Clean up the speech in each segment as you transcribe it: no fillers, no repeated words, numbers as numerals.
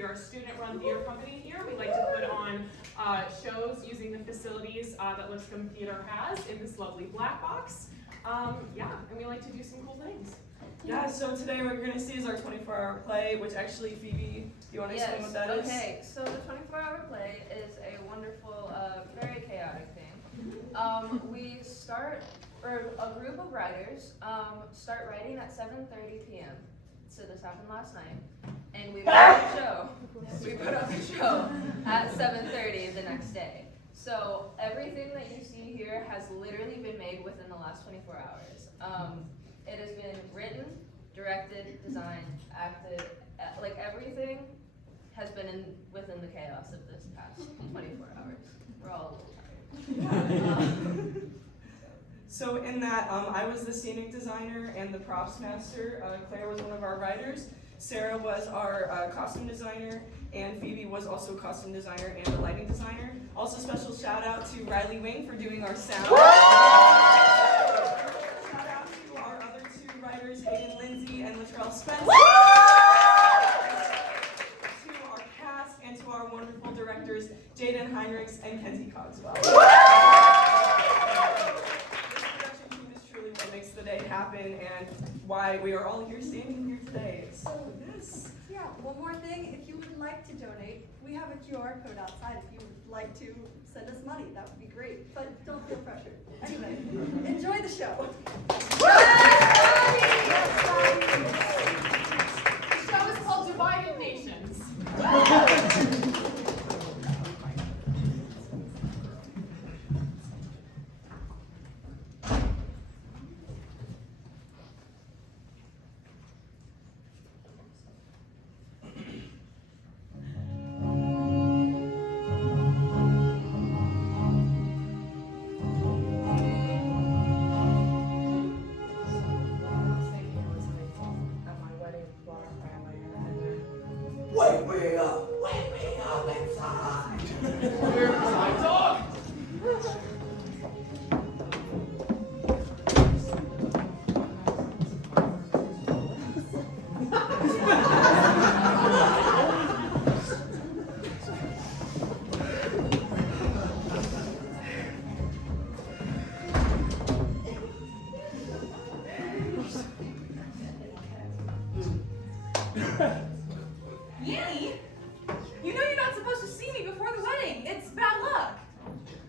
We are a student-run theater company here. We like to put on shows using the facilities that Lipscomb Theater has in this lovely black box. Yeah, and we like to do some cool things. Yeah, so today what we're going to see is our 24-hour play, which actually, Phoebe, do you want to explain what that is? Okay, so the 24-hour play is a wonderful, very chaotic thing. We start, or a group of writers start writing at 7:30 p.m. So this happened last night, and we put up a show. We put up a show at 7:30 the next day. So everything that you see here has literally been made within the last 24 hours. It has been written, directed, designed, acted, like everything has been within the chaos of this past 24 hours. We're all a little tired. So in that, I was the scenic designer and the props master. Claire was one of our writers. Sarah was our costume designer, and Phoebe was also costume designer and the lighting designer. Also special shout out to Riley Wing for doing our sound. Shout out to our other two writers, Hayden Lindsay and Latrell Spencer. To our cast and to our wonderful directors, Jaden Heinrichs and Kenzie Cogswell. What makes the day happen and why we are all here standing here today. So this. Yeah, one more thing, if you would like to donate, we have a QR code outside if you would like to send us money, that would be great, but don't feel pressured. Anyway, enjoy the show. The show is called Divided Nations. Wake me up inside. Where's my dog? Yanny, you know you're not supposed to see me before the wedding. It's bad luck.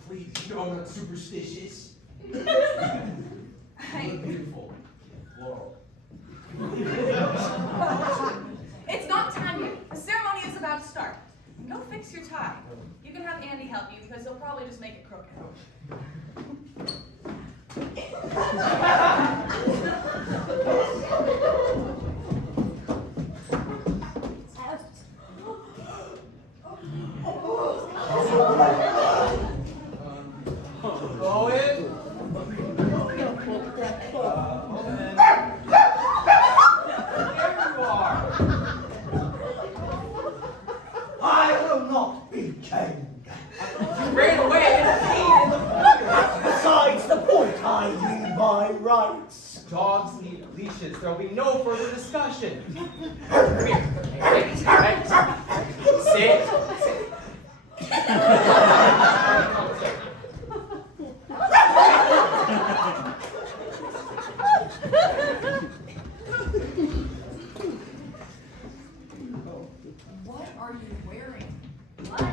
Please, you know I'm not superstitious. I- Beautiful. Laurel. It's not time yet. The ceremony is about to start. Go fix your tie. You can have Andy help you because he'll probably just make it crooked. Go in. There you are. I will not be chained. You ran away. Besides the point, I need my rights. Dogs need leashes. There'll be no further discussion. Come here. Hey, sit. What are you wearing? What?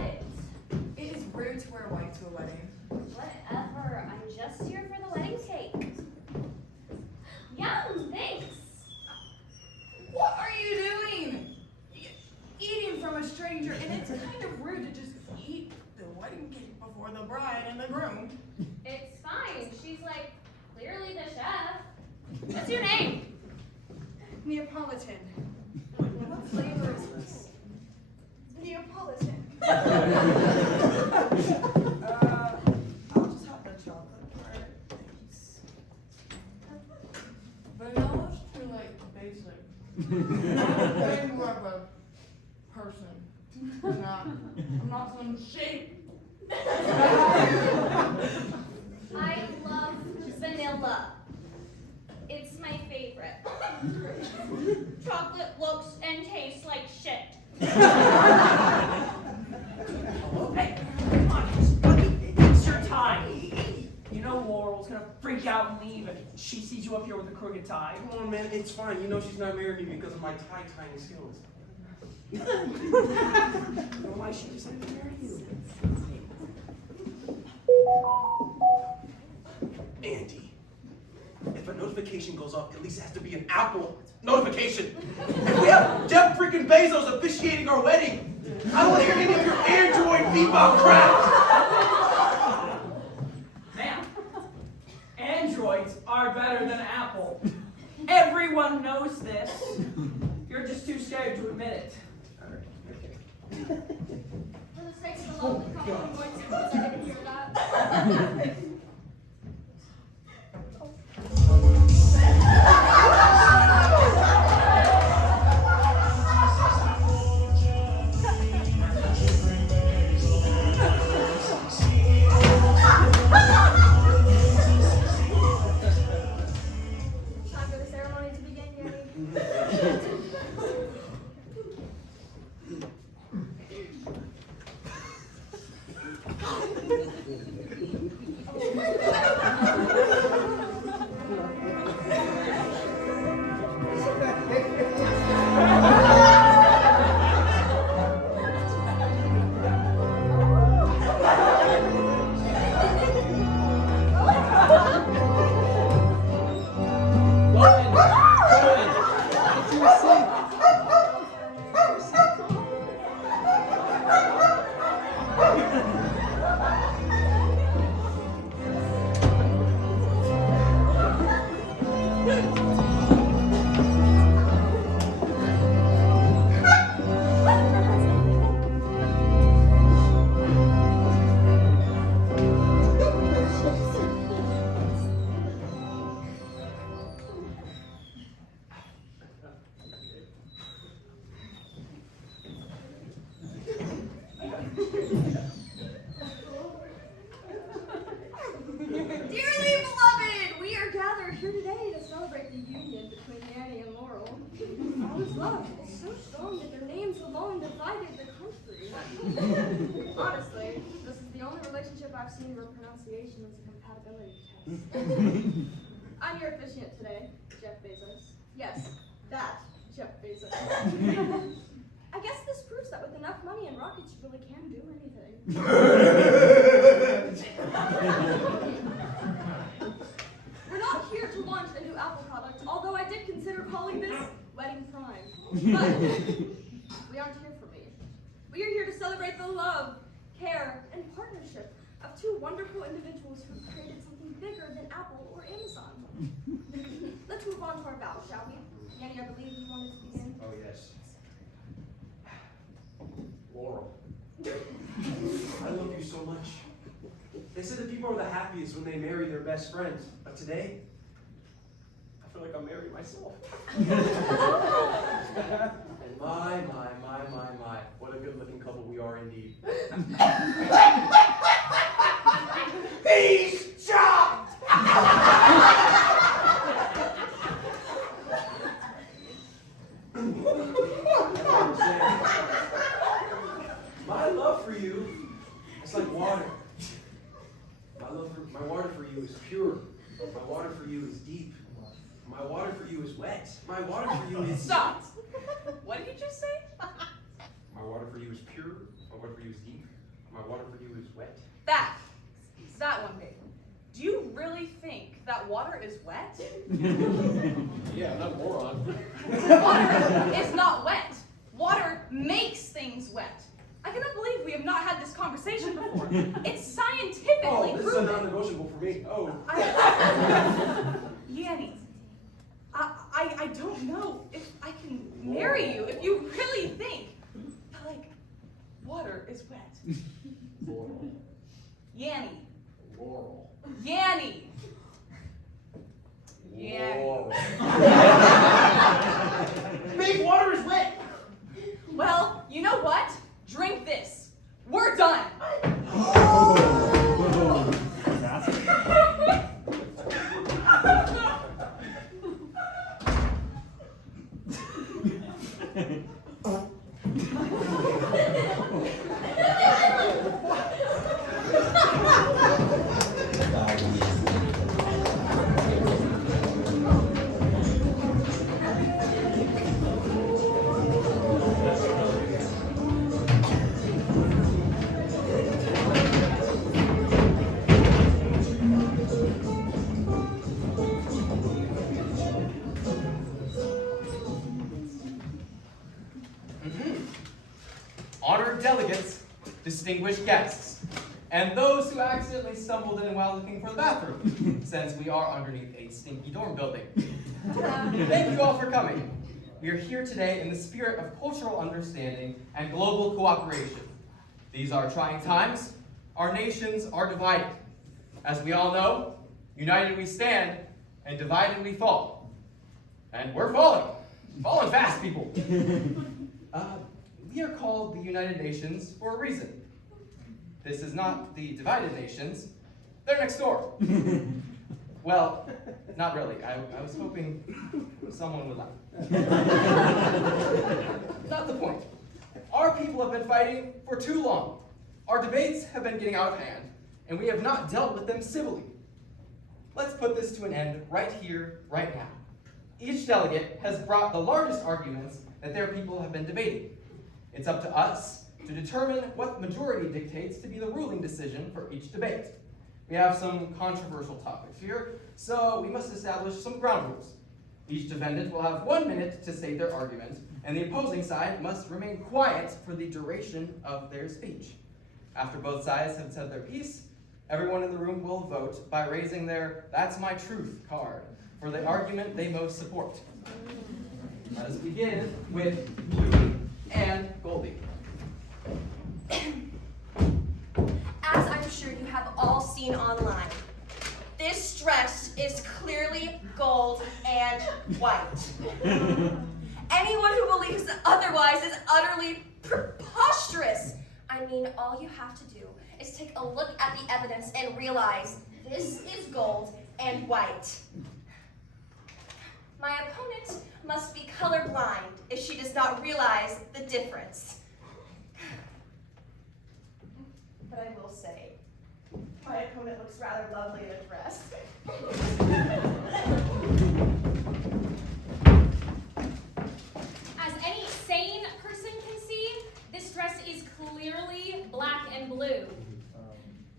It is rude to wear white to a wedding. Whatever. I'm just here for the wedding cake. Yum, thanks. What are you doing? Eating from a stranger, and it's kind of rude to just eat the wedding cake before the bride and the groom. It's fine. She's like clearly the chef. What's your name? Neapolitan. What flavor is this? Neapolitan. I'll just have the chocolate part. Thanks. Vanilla's too like basic. Way more of a person. I'm not some shape. I love vanilla. It's my favorite. Chocolate looks and tastes like shit. up here with a crooked tie. Come on, man, it's fine. You know she's not marrying me because of my tie-tying skills. Why she just like to marry you? Andy, if a notification goes off, at least it has to be an Apple notification. If we have Jeff freaking Bezos officiating our wedding, I don't want to hear any of your Android bebop crap. Man, Androids are better than Apple. Everyone knows this. You're just too scared to admit it. All right, okay. For the sake of the lovely couple, I'm going to pretend I didn't hear that. Time for the ceremony to begin, Yanni. Dearly beloved, we are gathered here today to celebrate the union between Yanni and Laurel. Laurel's love is so strong that their names have long divided the country. Honestly, this is the only relationship I've seen where pronunciation is a compatibility test. I'm your officiant today, Jeff Bezos. Yes, that Jeff Bezos. I guess this proves that with enough money and rockets, you really can do anything. We're not here to launch a new Apple product, although I did consider calling this Wedding Prime. But we aren't here for me. We are here to celebrate the love, care, and partnership of two wonderful individuals who have created something bigger than Apple or Amazon. Let's move on to our vows, shall we? Yanni, I believe you wanted to begin. Oh, yes. Laurel, I love you so much. They said that people are the happiest when they marry their best friends, but today, I feel like I'm married myself. And my, what a good-looking couple we are indeed. He's chopped! My love for you is like water. My water for you is pure. My water for you is deep. My water for you is wet. My water for you is... Stop! What did you just say? My water for you is pure. My water for you is deep. My water for you is wet. That one, babe. Do you really think that water is wet? Yeah, I'm not a moron. Water is not wet. Water makes things wet. I cannot believe we have not had this conversation before. It's scientifically Oh, this is a proven. non-negotiable for me. Oh. Yanni, I don't know if I can marry you if you really think that, like, water is wet. Laurel. Yanni. Laurel. Yanni. Yanni. Laurel. Babe, water is wet. Well, you know what? Drink this. We're done. honored delegates, distinguished guests, and those who accidentally stumbled in while looking for the bathroom, since we are underneath a stinky dorm building. Thank you all for coming. We are here today in the spirit of cultural understanding and global cooperation. These are trying times. Our nations are divided. As we all know, united we stand, and divided we fall. And we're falling. Falling fast, people. We are called the United Nations for a reason. This is not the divided nations. They're next door. Well, not really. I was hoping someone would laugh. Not the point. Our people have been fighting for too long. Our debates have been getting out of hand, and we have not dealt with them civilly. Let's put this to an end right here, right now. Each delegate has brought the largest arguments that their people have been debating. It's up to us to determine what the majority dictates to be the ruling decision for each debate. We have some controversial topics here, so we must establish some ground rules. Each defendant will have 1 minute to state their argument, and the opposing side must remain quiet for the duration of their speech. After both sides have said their piece, everyone in the room will vote by raising their "That's My Truth" card for the argument they most support. Let us begin with Bluey and Goldie. As I'm sure you have all seen online, this dress is clearly gold and white. Anyone who believes otherwise is utterly preposterous. I mean, all you have to do is take a look at the evidence and realize this is gold and white. My opponent must be colorblind if she does not realize the difference. But I will say, my opponent looks rather lovely in a dress. As any sane person can see, this dress is clearly black and blue.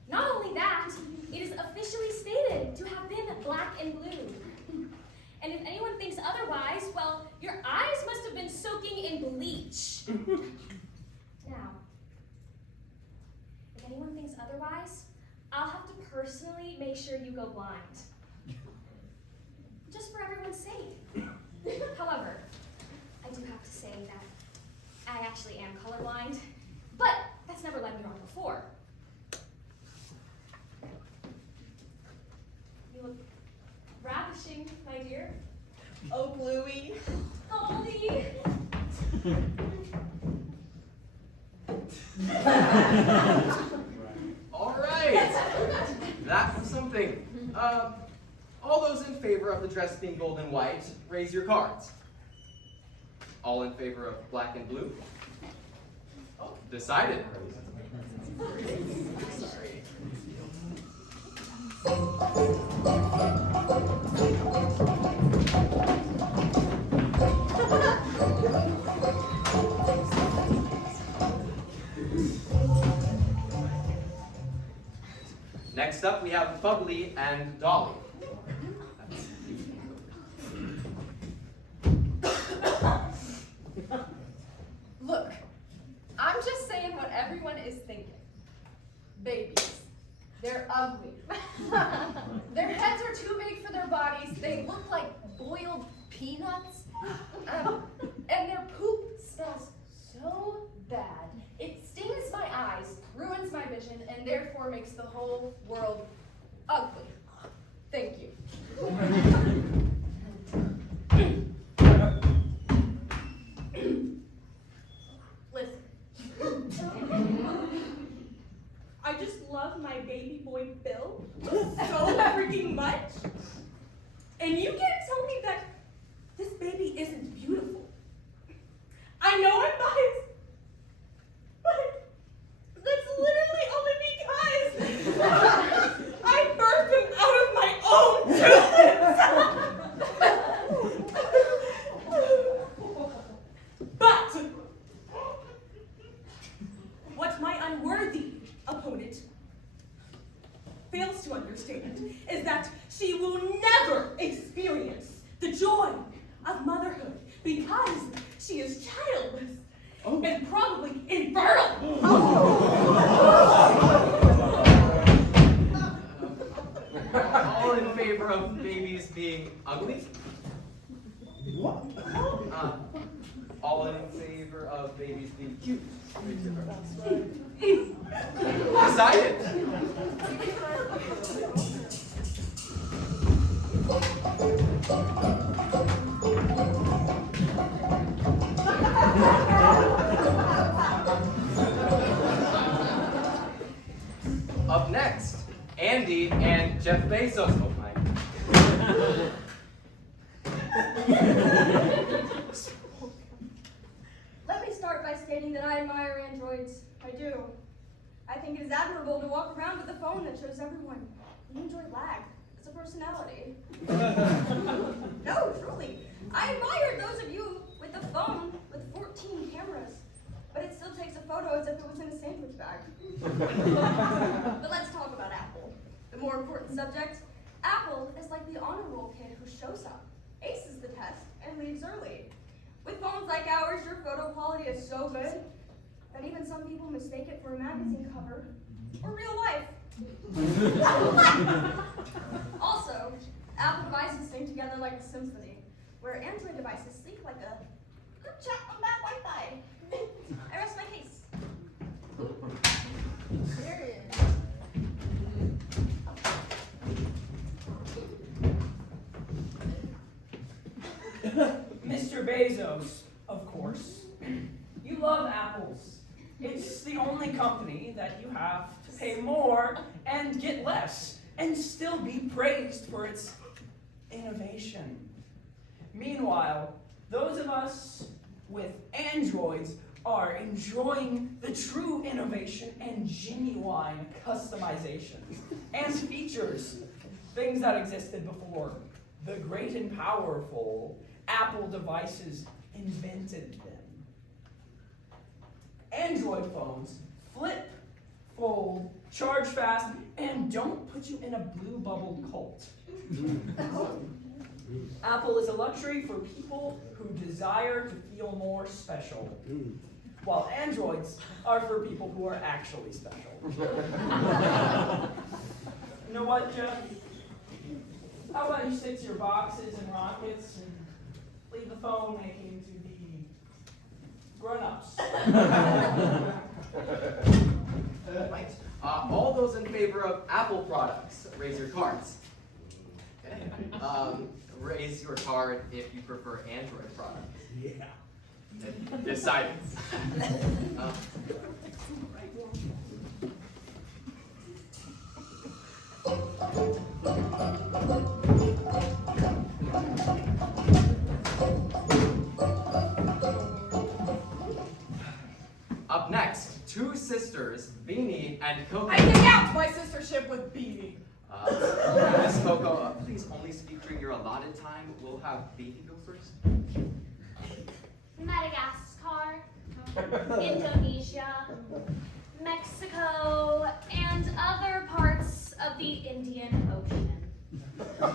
Not only that, it is officially stated to have been black and blue. And if anyone thinks otherwise, well, your eyes must have been soaking in bleach. Now, if anyone thinks otherwise, I'll have to personally make sure you go blind. Just for everyone's sake. However, I do have to say that I actually am colorblind, but that's never led me wrong before. You look ravishing, my dear. Oh, Bluey. Goldie. All right, that was something. All those in favor of the dress being gold and white, raise your cards. All in favor of black and blue? Oh, decided. Sorry. Next up, we have Bubbly and Dolly. Look, I'm just saying what everyone is thinking. Babies. They're ugly. Their heads are too big for their bodies. They look like boiled peanuts. And their poop smells so bad. It stings my eyes, ruins my vision, and therefore makes the whole world ugly. Thank you. I just love my baby boy Bill so freaking much. And you can't tell me that this baby isn't beautiful. I know I'm biased, but that's literally only because I birthed him out of my own tubes. But what my unworthy opponent fails to understand is that she will never experience the joy of motherhood because she is childless and probably infertile. babies being cute. Decided. Up next, Andy and Jeff Bezos. Oh my. Let me start by stating that I admire androids. I do. I think it is admirable to walk around with a phone that shows everyone you enjoy lag. It's a personality. No, truly. I admire those of you with a phone with 14 cameras, but it still takes a photo as if it was in a sandwich bag. But let's talk about Apple. The more important subject, Apple is like the honor roll kid who shows up, aces the test, and leaves early. With phones like ours, your photo quality is so good that even some people mistake it for a magazine cover or real life. Also, Apple devices sing together like a symphony, where Android devices sync like a good chat on bad Wi-Fi. I rest my case. There it is. Mr. Bezos, of course. You love apples. It's the only company that you have to pay more and get less and still be praised for its innovation. Meanwhile, those of us with Androids are enjoying the true innovation and genuine customizations and features, things that existed before the great and powerful Apple devices invented them. Android phones flip, fold, charge fast, and don't put you in a blue bubble cult. Apple is a luxury for people who desire to feel more special, while Androids are for people who are actually special. You know what, Jeff? How about you stick to your boxes and rockets and leave the phone making to the grown-ups? Right. All those in favor of Apple products, raise your cards. Okay. Raise your card if you prefer Android products. Yeah. Decided. Up next, two sisters, Beanie and Coco. I denounce my sistership with Beanie. Miss Coco, please only speak during your allotted time. We'll have Beanie go first. Madagascar, Indonesia, Mexico, and other parts of the Indian Ocean.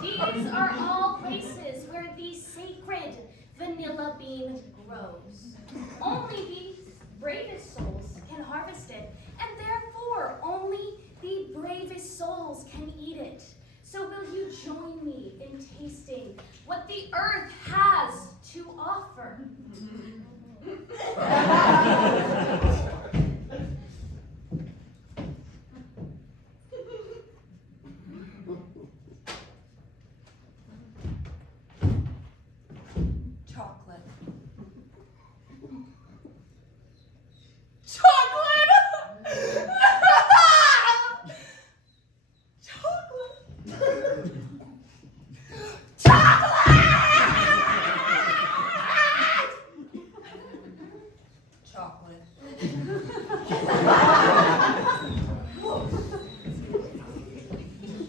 These are all places where the sacred vanilla bean grows. Only these bravest souls can harvest it, and therefore only the bravest souls can eat it. So will you join me in tasting what the earth has to offer? Chocolate.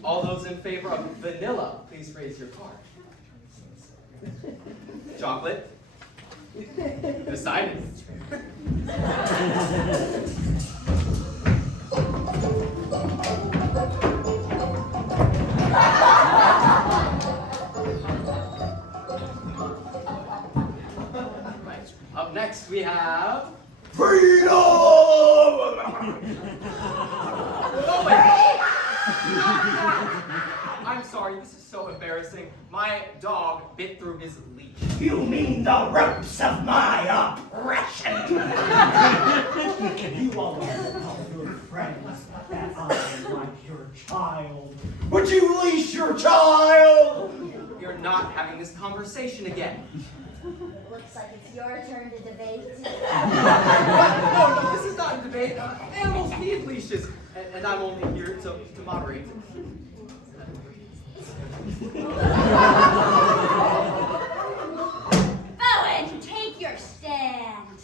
All those in favor of vanilla, please raise your card. Chocolate? Decided. Right. Up next we have Freedom! Oh wait! I'm sorry, this is so embarrassing. My dog bit through his leash. You mean the ropes of my oppression? You always tell your friends that I am like your child. Would you leash your child? You're not having this conversation again. Looks like it's your turn to debate. No, this is not a debate. Animals need leashes, and I'm only here to moderate. Bowen, take your stand.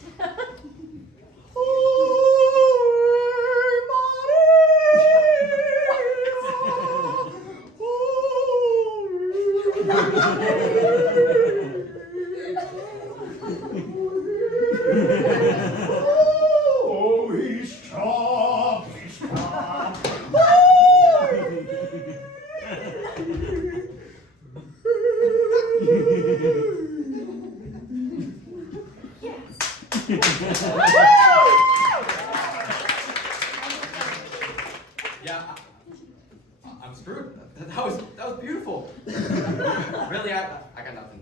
Oh, he's chopped, he's chopped. Yeah, I'm screwed. That was beautiful. Really, I got nothing.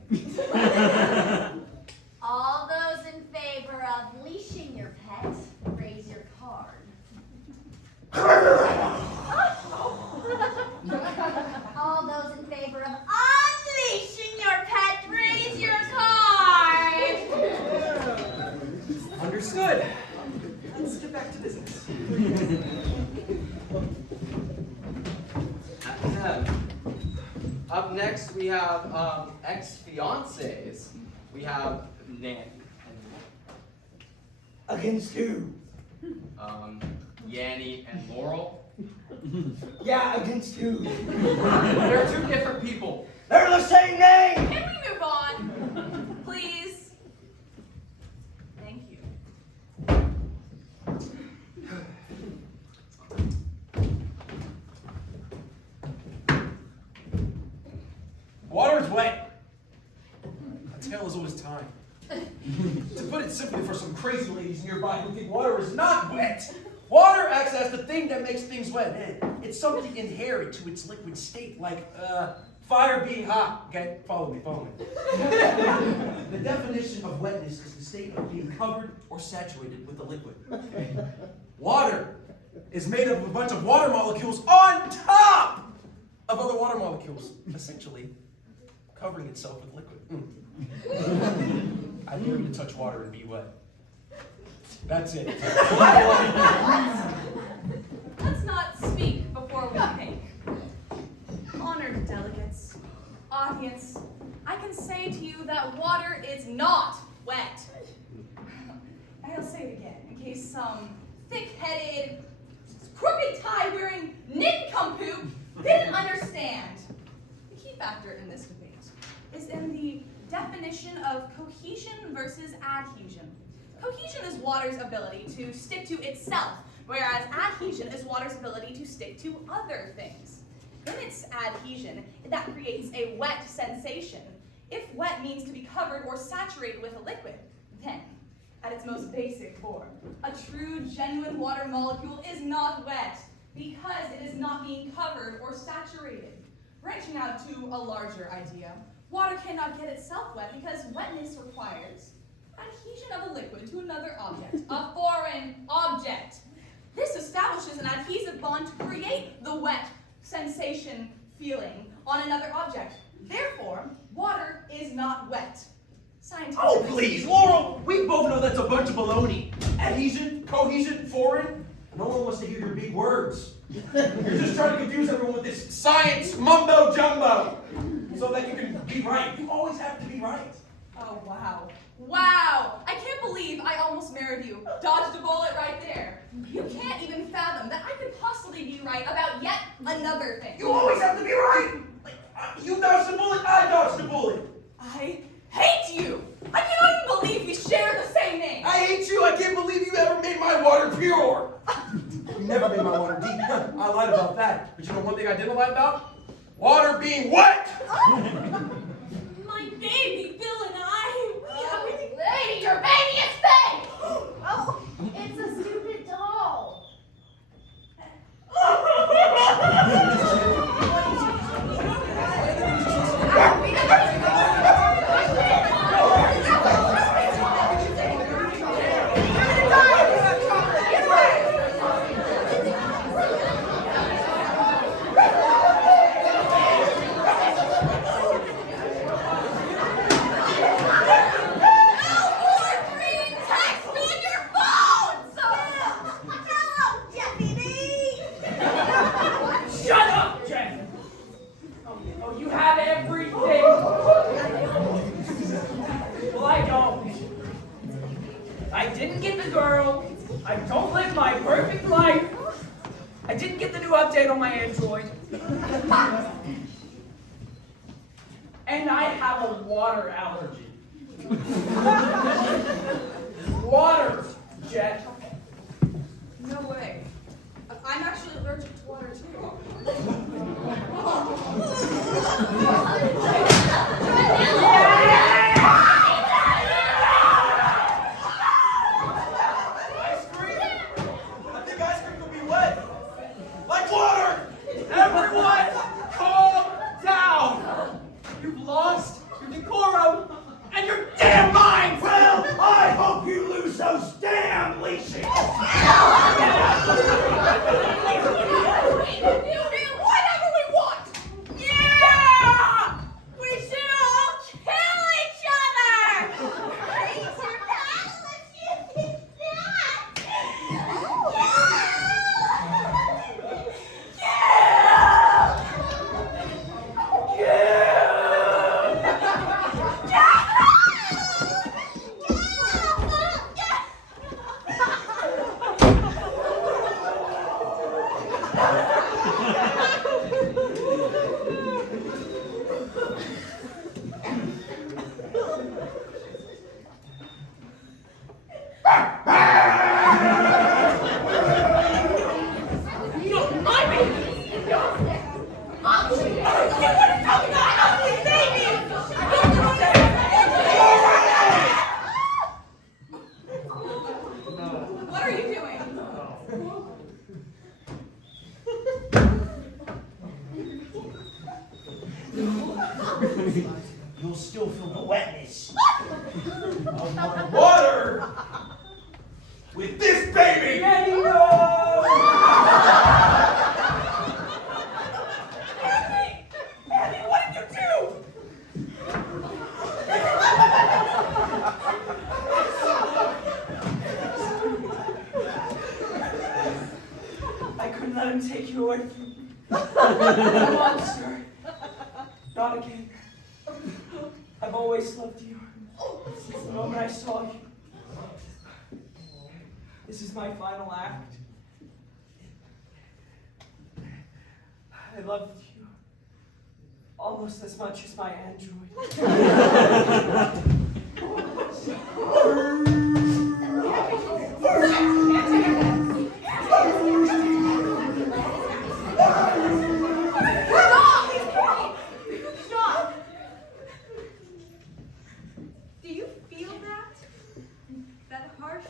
All those in favor of leashing your pet, raise your card. All those in favor of unleashing your pet, raise your card. Understood. Let's get back to business. Up next, we have ex-fiancés. We have Nanny. Against who? Yanny and Laurel. Yeah, against who? They're two different people. They're the same name! Can we move on? Please? Thank you. Water's wet. A tale is always time. To put it simply for some crazy ladies nearby who think water is not wet, water acts as the thing that makes things wet. It's something inherent to its liquid state, like fire being hot. Okay, follow me. The definition of wetness is the state of being covered or saturated with a liquid. Water is made up of a bunch of water molecules on top of other water molecules, essentially covering itself with liquid. I dare you to touch water and be wet. That's it. Let's not speak before we think. Honored delegates, audience, I can say to you that water is not wet. I'll say it again, in case some thick-headed, crooked tie-wearing nincompoop didn't understand. The key factor in this debate is in the definition of cohesion versus adhesion. Cohesion is water's ability to stick to itself, whereas adhesion is water's ability to stick to other things. In its adhesion, that creates a wet sensation. If wet means to be covered or saturated with a liquid, then, at its most basic form, a true, genuine water molecule is not wet because it is not being covered or saturated. Branching out to a larger idea, water cannot get itself wet because wetness requires adhesion of a liquid to another object, a foreign object. This establishes an adhesive bond to create the wet sensation feeling on another object. Therefore, water is not wet. Scientifically. Oh, please, Laurel! We both know that's a bunch of baloney. Adhesion, cohesion, foreign. No one wants to hear your big words. You're just trying to confuse everyone with this science mumbo jumbo so that you can be right. You always have to be right. Oh, wow. Wow! I can't believe I almost married you. Dodged a bullet right there. You can't even fathom that I could possibly be right about yet another thing. You always have to be right! You dodged the bullet, I dodged the bullet. I hate you! I cannot even believe we share the same name! I hate you! I can't believe you ever made my water pure! You never made my water deep. I lied about that. But you know one thing I didn't lie about? Water being wet! My baby, Bill and I, Lady, your baby is fake! Oh, it's a stupid doll. my perfect life. I didn't get the new update on my Android. And I have a water allergy. Water, Jet. No way. I'm actually allergic to water too. Ice cream? I think ice cream will be wet. Like water! Everyone, calm down! You've lost your decorum and your damn mind! Well, I hope you lose those damn leashes! You do whatever we want! Yeah! We should all kill each other! Raise your paddle if you think that! What are you doing? You'll still feel the wetness Of my water! With this baby! Daddy, no! Andy, what did you do? I couldn't let him take you away from me. You monster. Not again. I've always loved you. Since the moment I saw you. This is my final act. I loved you almost as much as my android. Stop! Do you feel that? That harsh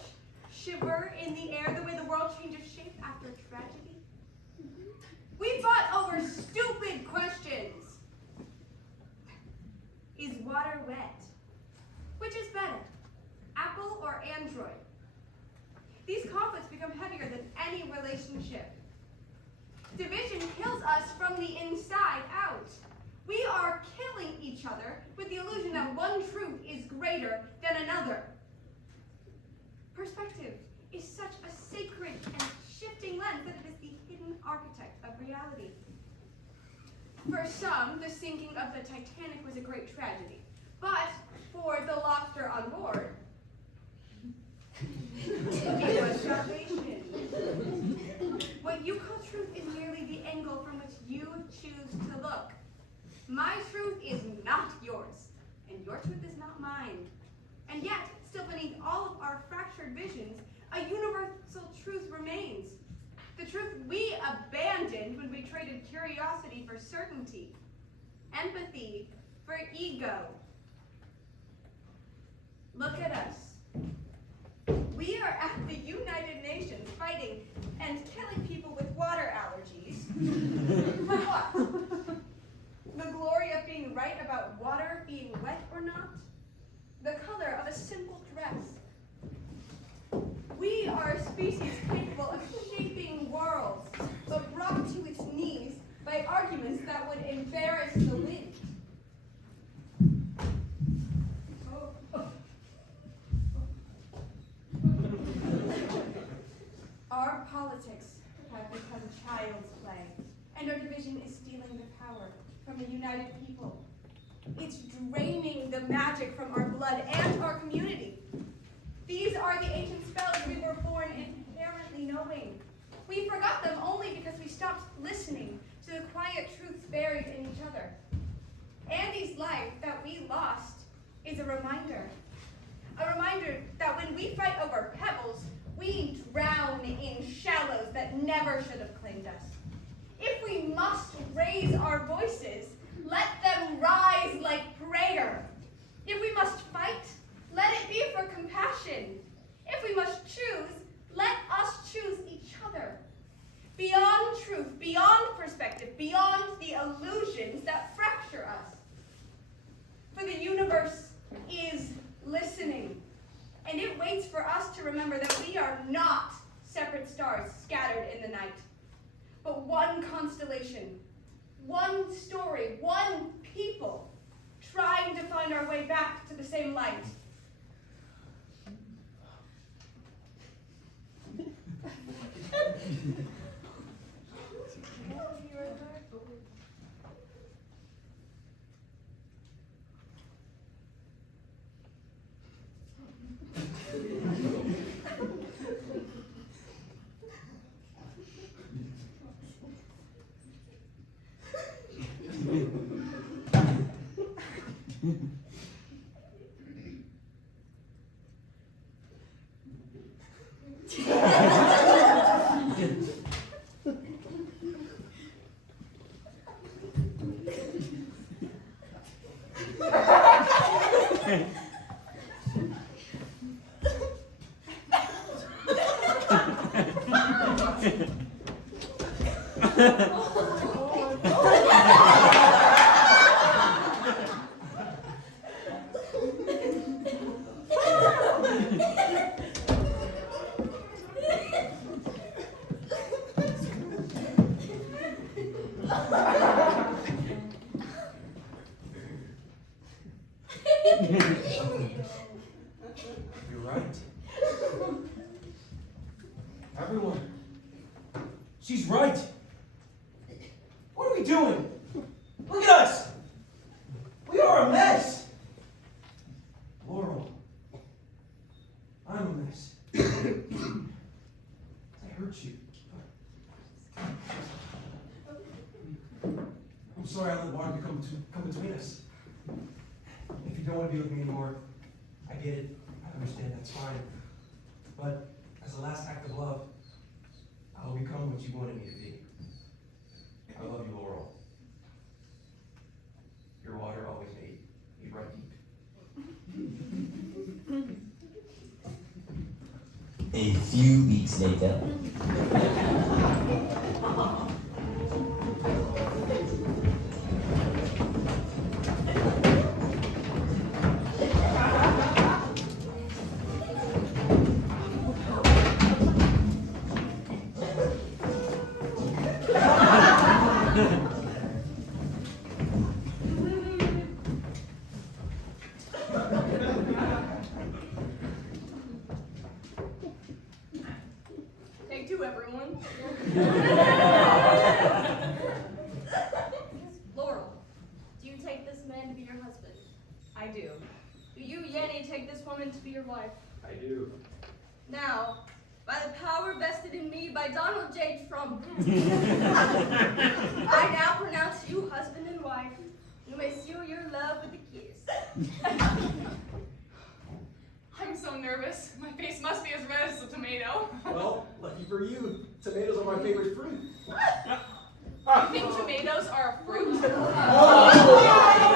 shiver in the air, the way the world changes shape after tragedy? We fought over stupid questions. Is water wet? Which is better, Apple or Android? These conflicts become heavier than any relationship. Division kills us from the inside out. We are killing each other with the illusion that one truth is greater than another. Perspective is such a sacred and shifting lens that it is the hidden architect of reality. For some, the sinking of the Titanic was a great tragedy. But for the lobster on board, it was starvation. What you call truth is merely the angle from which you choose to look. My truth is not yours, and your truth is not mine. And yet, still beneath all of our fractured visions, a universal truth remains. The truth we abandoned when we traded curiosity for certainty, empathy for ego. Look at us. We are at the United Nations fighting and killing people with water allergies. For what? The glory of being right about water being wet or not? The color of a simple dress. We are a species capable of shaping worlds, but brought to its knees by arguments that would embarrass the wind. Our politics have become child's play, and our division is stealing the power from a united people. It's draining the magic from our blood and our community. These are the ancient spells we were born inherently knowing. buried in each other. Andy's life that we lost is a reminder. A reminder that when we fight over pebbles, we drown in shallows that never should have claimed us. If we must raise our voices, let them rise like prayer. If we must fight, let it be for compassion. If we must choose, let us choose each other. Beyond truth, beyond perspective, beyond the illusions that fracture us. For the universe is listening, and it waits for us to remember that we are not separate stars scattered in the night, but one constellation, one story, one people, trying to find our way back to the same light. You're right. Everyone. She's right. What are we doing? Look at us. We are a mess. Laurel. I'm a mess. I hurt you. I'm sorry I let water come between us. If you don't want to be with me anymore, I get it. I understand, that's fine. But as a last act of love, I'll become what you wanted me to be. I love you, Laurel. Your water always made me run deep. A few weeks later. Take two, everyone. Laurel, do you take this man to be your husband? I do. Do you, Yenny, take this woman to be your wife? I do. Now, by the power vested in me by Donald J. Trump, I now pronounce you husband and wife. You may seal your love with a kiss. I'm so nervous. My face must be as red as a tomato. Well, lucky for you, tomatoes are my favorite fruit. You think tomatoes are a fruit? Oh!